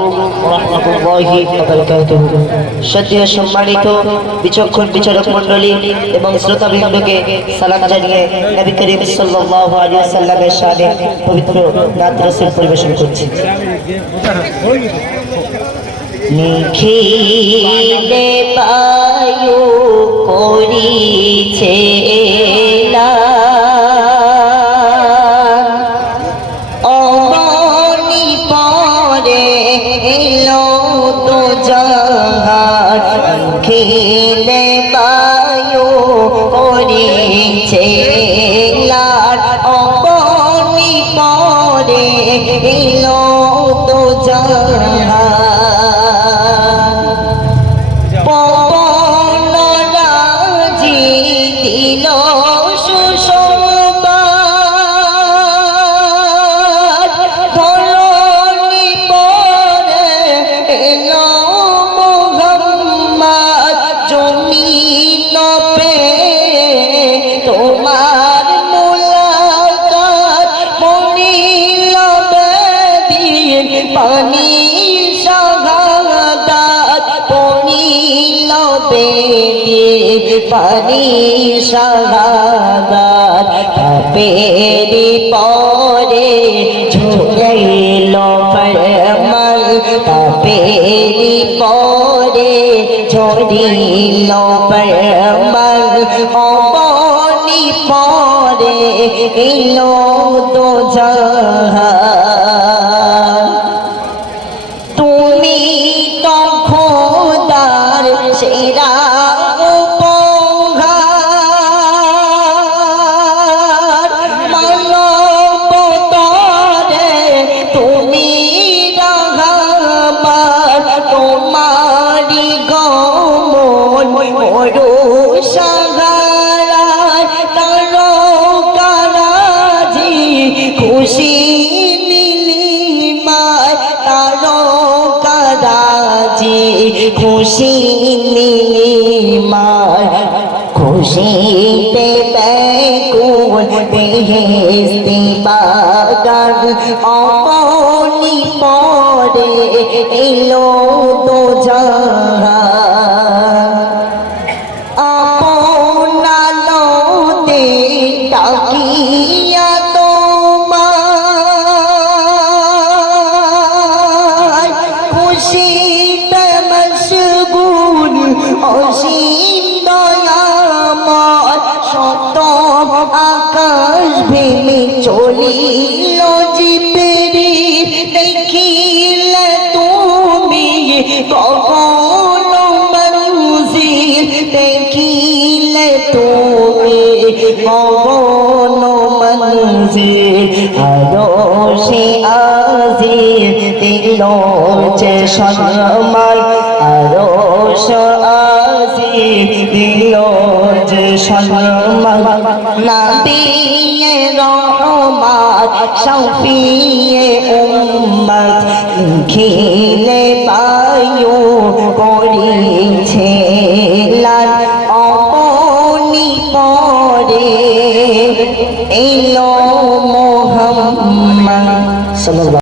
আলাইকুম ওয়া রাহমাতুল্লাহি ওয়া বারাকাতুহু। সত্যিই সম্মানিত বিচক্ষণ বিচারক মণ্ডলী এবং শ্রোতাবৃন্দকে সালাম জানিয়ে নবী করিম সাল্লাল্লাহু আলাইহি ওয়াসাল্লামের শানে পবিত্র নাত রাসূল পরিবেশন করছি। নিখিলে বায়ু করিছে না অমনি পরে এলো তো জাহান। নিখিলে বায়ু করিছে না অমনি পরে এলো তো জাহান। তোমার মুলাকাত মনিল বেদিন পানি শাহাদাত মনিল বেদিন পানি শাহাদাত পাপেরি পরে ঝুলাইল ফরমান পাপেরি পরে ঝরিল ফরমান অবনি পরে এলো তো জাহান। তুমি তো খোদার সেরা উপহার মানবতারে তুমি রাহমান। তোমারি গমন মরু সাগারায় তারকারাজি খুশি নীলিমায় তারকারাজি খুশি নীলিমায় খুশিতে ব্যাকুল বেহেশতি বাগান অমনি পরে এলো তো জাহান। আপনালোতে তাকিয়া তোমার খুশিতে মশগুল অসীম দয়াময় শত আকাশ ভেঙে চলিল জিবরিল। দেখিলে তুমি কখন মঞ্জিল দেখিলে তুমি কখন মঞ্জিল আরশে আজিম দিল যে সম্মান আরশ আজিম দিল যে সম্মান। নবিয়ে রহমত শফিয়ে উম্মত নিখিলে বায়ু করিছে লাল অমনি পরে এলো মুহাম্মদ সাল্লাল্লাহু